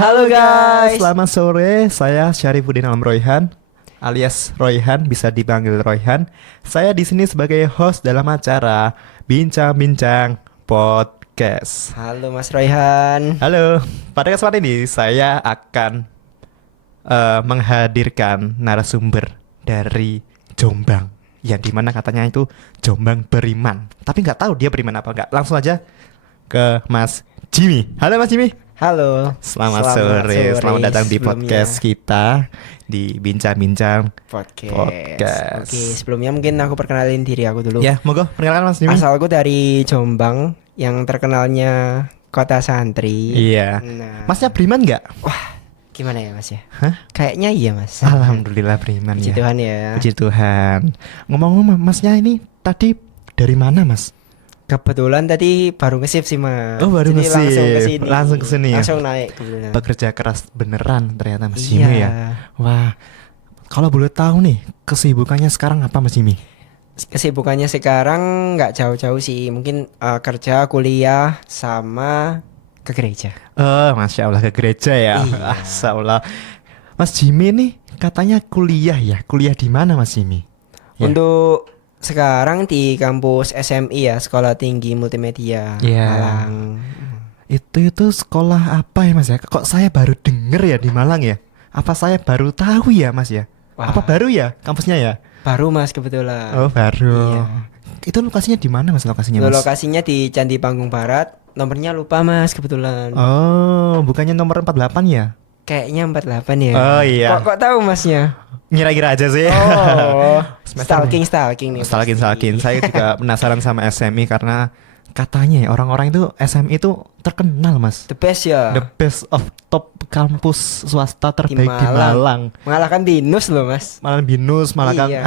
Halo guys, selamat sore. Saya Syarifuddin Alam Royhan alias Royhan, bisa dipanggil Royhan. Saya di sini sebagai host dalam acara Bincang-bincang Podcast. Halo Mas Royhan. Halo, pada kesempatan ini saya akan menghadirkan narasumber dari Jombang, yang dimana katanya itu Jombang beriman. Tapi nggak tahu dia beriman apa nggak. Langsung aja ke Mas Jimmy. Halo Mas Jimmy. Halo. Selamat sore. Selamat datang di podcast kita di Bincang-bincang Podcast. Oke, sebelumnya mungkin aku perkenalin diri aku dulu. Ya, monggo perkenalkan Mas Jimmy. Asalku dari Jombang, yang terkenalnya kota santri. Iya. Nah, Masnya beriman nggak? wah, gimana ya Mas ya? Hah? Kayaknya iya Mas. Alhamdulillah beriman Puji ya. Tuhan ya. Puji Tuhan. Ngomong-ngomong, Masnya ini tadi dari mana Mas? Kebetulan tadi baru nge-shift sih Mas. Oh, baru Jadi nge-shift. Langsung kesini ya? Langsung naik kebetulan. Bekerja keras beneran ternyata Mas Iya. Jimmy ya. Wah, kalau boleh tahu nih kesibukannya sekarang apa Mas Jimmy? Kesibukannya sekarang nggak jauh-jauh sih. Mungkin kerja, kuliah, sama ke gereja. Masya Allah, ke gereja ya. Iya. Masya Allah. Mas Jimmy nih katanya kuliah ya. Kuliah di mana Mas Jimmy? Ya. Untuk sekarang di kampus SMI ya, Sekolah Tinggi Multimedia Iya. Malang. Itu sekolah apa ya Mas ya? Kok saya baru denger ya di Malang ya? Apa saya baru tahu ya Mas ya? Wah, Apa baru ya kampusnya ya? baru Mas kebetulan. Oh, baru. Iya. Itu lokasinya di mana Mas lokasinya Untuk Mas? lokasinya di Candi Panggung Barat. Nomornya lupa Mas kebetulan. Oh, bukannya nomor 48 ya? Kayaknya 48 ya. Oh, iya. Kok tahu Masnya? Ngira-ngira aja sih. Oh, Semester- stalking nih. Stalking. Saya juga penasaran sama SMI karena katanya ya orang-orang itu SMI itu terkenal Mas. The best ya. The best of top kampus swasta terbaik di Malang. Malang. Mengalahkan Binus loh Mas. Malang Binus, Malang Iya.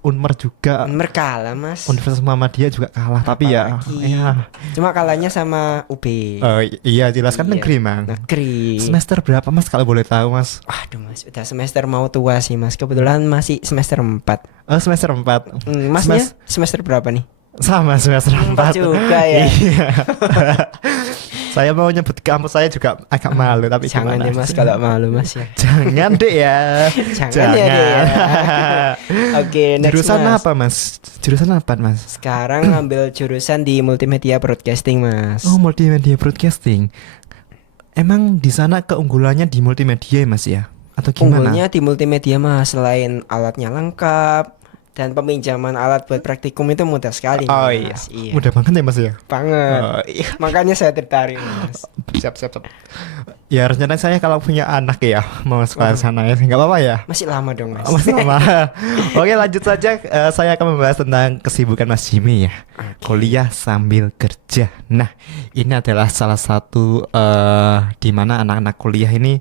Unmer juga. Unmer kalah Mas. Universitas Muhammadiyah juga kalah, tapi ya, Apalagi. ya. Cuma kalahnya sama UB. Iya jelas kan Iya. negeri Mang. Negeri. Semester berapa Mas kalau boleh tahu Mas? Aduh Mas, udah semester mau tua sih Mas. Kebetulan masih semester 4. Semester 4. Masnya semester berapa nih? Sama semester 4 juga ya. Iya. Saya mau nyebut kampus saya juga agak malu, tapi Jangan gimana deh Mas sih? kalau malu Mas ya. Jangan deh ya. Jangan ya, Dek, ya. Oke, next Jurusan Mas. apa Mas? Jurusan apa Mas? Sekarang ngambil jurusan di Multimedia Broadcasting Mas. Oh, multimedia broadcasting. Emang di sana keunggulannya di multimedia ya Mas ya? Atau gimana? Unggulnya di multimedia Mas, selain alatnya lengkap dan peminjaman alat buat praktikum itu mudah sekali Oh Mas. iya. Mudah banget ya Mas ya? Banget. Oh, iya. Makanya saya tertarik Mas. Siap. Ya rencana saya kalau punya anak ya mau sekolah di sana ya, nggak apa-apa ya. Masih lama dong Mas. Mas sama. Oke, lanjut saja. Saya akan membahas tentang kesibukan Mas Jimmy ya. Kuliah sambil kerja. Nah, ini adalah salah satu di mana anak-anak kuliah ini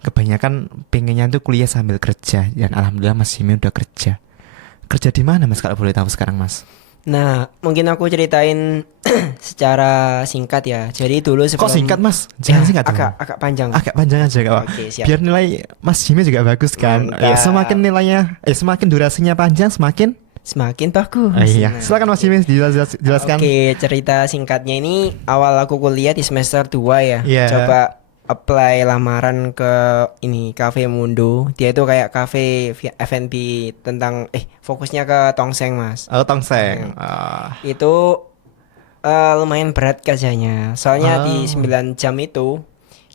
kebanyakan pengennya tuh kuliah sambil kerja. Dan alhamdulillah Mas Jimmy udah kerja. Kerja di mana Mas kalau boleh tahu sekarang Mas? Nah, mungkin aku ceritain secara singkat ya. Jadi dulu sebelum Kok singkat Mas? Jangan singkat dong. agak panjang. Agak panjang aja kak. Oke, siap. Biar nilai Mas Jimmy juga bagus kan. Mantap. Ya, semakin nilainya, semakin durasinya panjang semakin. Semakin bagus. Iya. Nah, Silakan Mas Jimmy jelaskan. Oke, cerita singkatnya ini awal aku kuliah di semester 2 ya. Iya. Coba apply lamaran ke ini Cafe Mundo. Dia itu kayak cafe F&B tentang fokusnya ke tongseng, Mas. Oh, tongseng. Ah. Itu lumayan berat kerjanya. Soalnya di 9 jam itu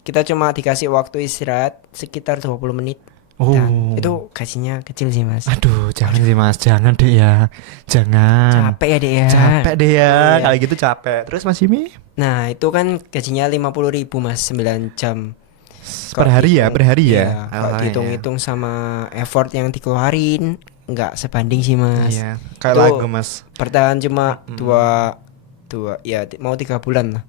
kita cuma dikasih waktu istirahat sekitar 20 menit. Oh. Dan itu gajinya kecil sih, Mas. Aduh, jangan sih Mas, jangan deh ya. Jangan. Capek ya, Dek ya. Capek deh ya. Iya. Kalau gitu capek. Terus Mas Jimmy? Nah, itu kan gajinya 50.000 Mas, 9 jam. Per hari ya, per hari ya. Iya, kalau Oh, dihitung-hitung sama effort yang dikeluarin nggak sebanding sih Mas. Iya. Kayak Itu lagu Mas. Bertahan cuma dua ya mau 3 bulan lah.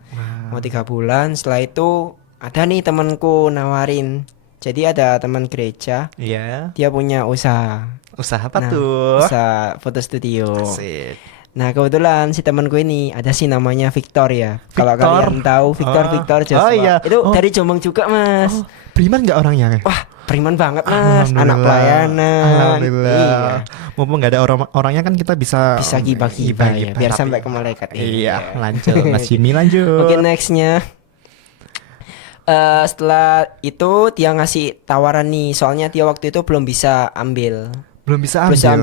Mau 3 bulan. Setelah itu ada nih temanku nawarin. Jadi ada teman gereja, Iya. dia punya usaha. Usaha apa Nah, tuh? usaha foto studio. Asik. Nah, kebetulan si temanku ini ada sih namanya Victor ya. Kalau Victor? kalian tahu Victor Joshua. Oh, iya. Itu Oh. dari Jombang juga, Mas. Oh, beriman nggak orangnya? Wah, beriman banget Mas, anak Alhamdulillah. pelayanan. Alhamdulillah. Iya. Mumpung nggak ada orangnya kan kita bisa Bisa gibah-gibah ya, biar sampai ke malaikat. Iya, lanjut Mas Jimmy lanjut. Mungkin nextnya Setelah itu dia ngasih tawaran nih, soalnya dia waktu itu belum bisa ambil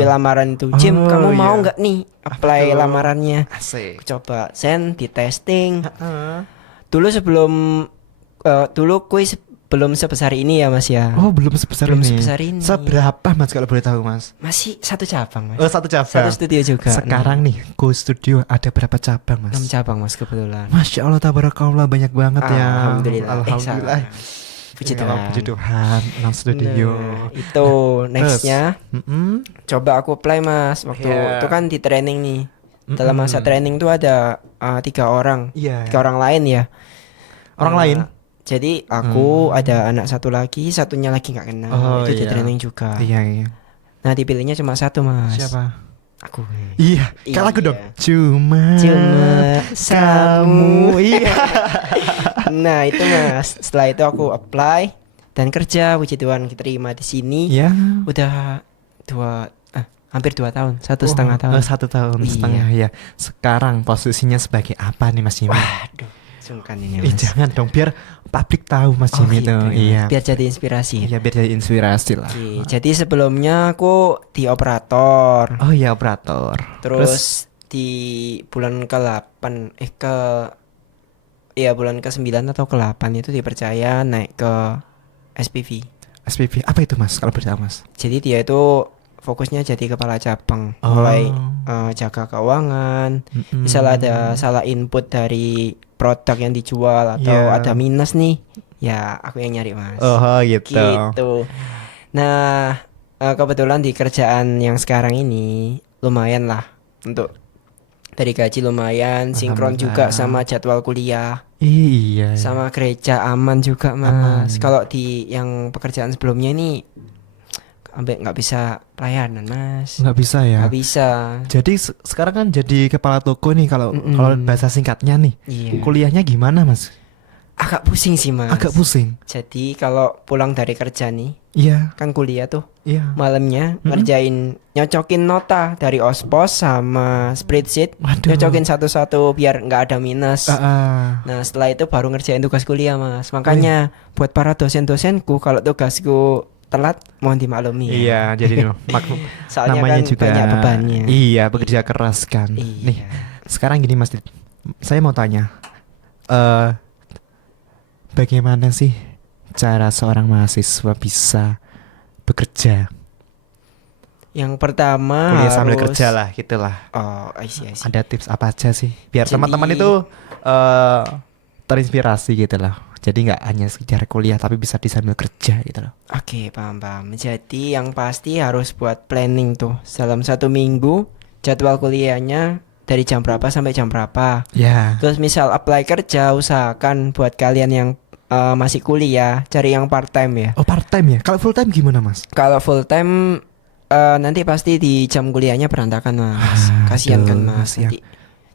lamaran itu. Jim, Oh, kamu mau iya. nggak nih apply tuh? lamarannya? Asik. Aku coba send di testing. Heeh. Dulu dulu kuis belum sebesar ini ya Mas ya. Oh, belum sebesar Belum ini. sebesar ini. Seberapa Mas kalau boleh tahu Mas? Masih satu cabang Mas. Oh, satu cabang. Satu studio juga. Sekarang nih Go Studio ada berapa cabang Mas? 6 cabang Mas kebetulan. Masya Allah, tabarakallah, banyak banget ya. Alhamdulillah. Alhamdulillah. Puji Ya Allah, Tuhan. puji Tuhan. 6 studio. Nah, itu nextnya coba aku apply Mas. Waktu Yeah. itu kan di training nih. Dalam masa training tuh ada 3 orang. Iya. 3 orang lain ya. Orang lain? Jadi aku ada anak satu lagi, satunya lagi nggak kenal. Oh, Itu di iya. training juga. Iya, iya. Nah dipilihnya cuma satu Mas. Siapa? Aku. Iya, kayak lagu Iya. dong. Cuma kamu. Iya. Nah itu Mas. Setelah itu aku apply dan kerja. Puji Tuhan diterima di sini. Iya. Udah hampir 2 tahun, 1,5 tahun. 1 tahun Iya. setengah ya. Sekarang posisinya sebagai apa nih Mas Jimmy? Waduh, sungkan ini Ih, Mas. jangan dong, biar publik tahu Mas Oh, Jimmy gitu tuh. ya, Mas. Iya. Biar jadi inspirasi. Iya, biar jadi inspirasi lah. Oke, jadi sebelumnya aku di operator. Oh iya, operator. Terus di bulan ke-8 bulan ke-9 atau ke-8 itu dipercaya naik ke SPV. SPV apa itu Mas kalau boleh tahu Mas? Jadi dia itu fokusnya jadi kepala cabang, mulai jaga keuangan. Misal ada salah input dari produk yang dijual atau Iya. ada minus nih, ya aku yang nyari Mas. Oh gitu. Gitu. Nah, kebetulan di kerjaan yang sekarang ini lumayan lah untuk dari gaji lumayan, sinkron juga sama jadwal kuliah, Iya. sama gereja aman juga Aman. Mas. Kalau di yang pekerjaan sebelumnya ini sampai nggak bisa pelayanan Mas. Nggak bisa ya. Nggak bisa. Jadi sekarang kan jadi kepala toko nih kalau bahasa singkatnya nih. Iya. Kuliahnya gimana Mas? Agak pusing sih Mas. Agak pusing. Jadi kalau pulang dari kerja nih, Iya. kan kuliah tuh Iya. malamnya ngerjain nyocokin nota dari ospos sama spreadsheet, Waduh. nyocokin satu-satu biar nggak ada minus. Ah. Nah setelah itu baru ngerjain tugas kuliah Mas. Makanya buat para dosen-dosenku kalau tugasku telat mohon dimaklumi ya. Iya, jadi maklum. Soalnya namanya kan juga banyak bebannya. Iya, bekerja keras kan. Iya. Nih, sekarang gini Mas, saya mau tanya, bagaimana sih cara seorang mahasiswa bisa bekerja? Yang pertama Kuliah sambil harus kerja lah, gitulah. Oh, I see. Ada tips apa aja sih biar Jadi- teman-teman itu terinspirasi gitu loh. Jadi nggak hanya sekedar kuliah tapi bisa sambil kerja gitu loh. Oke, paham. Jadi yang pasti harus buat planning tuh. Dalam 1 minggu jadwal kuliahnya dari jam berapa sampai jam berapa. Ya. Terus misal apply kerja, usahakan buat kalian yang masih kuliah cari yang part time ya. Oh, part time ya. Kalau full time gimana Mas? Kalau full time nanti pasti di jam kuliahnya berantakan Mas. Kasihan kan Aduh, Mas. kasihan. Nanti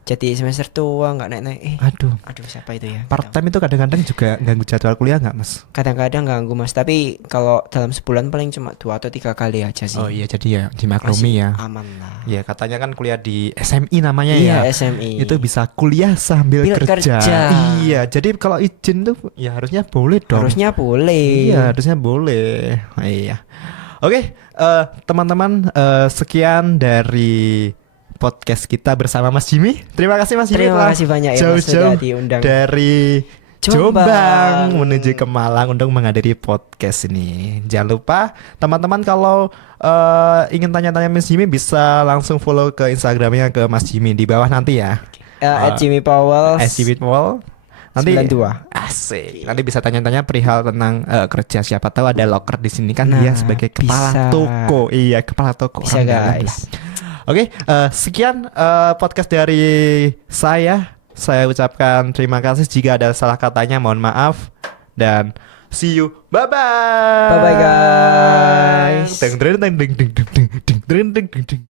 jadi semester tua nggak naik-naik. Aduh. Aduh siapa itu ya? Part time itu kadang-kadang juga ganggu jadwal kuliah nggak Mas? Kadang-kadang ganggu Mas. Tapi kalau dalam sebulan paling cuma 2 atau 3 kali aja sih. Oh iya, jadi ya dimaklumi Masih ya. aman lah. Ya katanya kan kuliah di SMI namanya Iya ya. SMI. Itu bisa kuliah sambil kerja. Kerja. Iya, jadi kalau izin tuh ya harusnya boleh dong. Harusnya boleh. Iya, harusnya boleh. Iya. Oke, teman-teman, sekian dari podcast kita bersama Mas Jimmy. Terima kasih Mas Jimmy. Terima telah kasih banyak ya Mas jauh-jauh sudah diundang. dari Jombang. Jombang menuju ke Malang untuk menghadiri podcast ini. Jangan lupa teman-teman kalau ingin tanya-tanya Mas Jimmy bisa langsung follow ke Instagramnya ke Mas Jimmy di bawah nanti ya. Jimmy Powell. Jimmy Powell. Nanti 92. asik. Nanti bisa tanya-tanya perihal tentang kerja. Siapa tahu ada locker di sini kan Nah, dia sebagai kepala bisa. toko. Iya, kepala toko. Bisa orang dalam guys. lah. Oke, sekian podcast dari saya. Saya ucapkan terima kasih jika ada salah katanya, mohon maaf dan see you. Bye bye. Bye bye guys. Deng deng deng deng deng deng deng deng deng deng deng.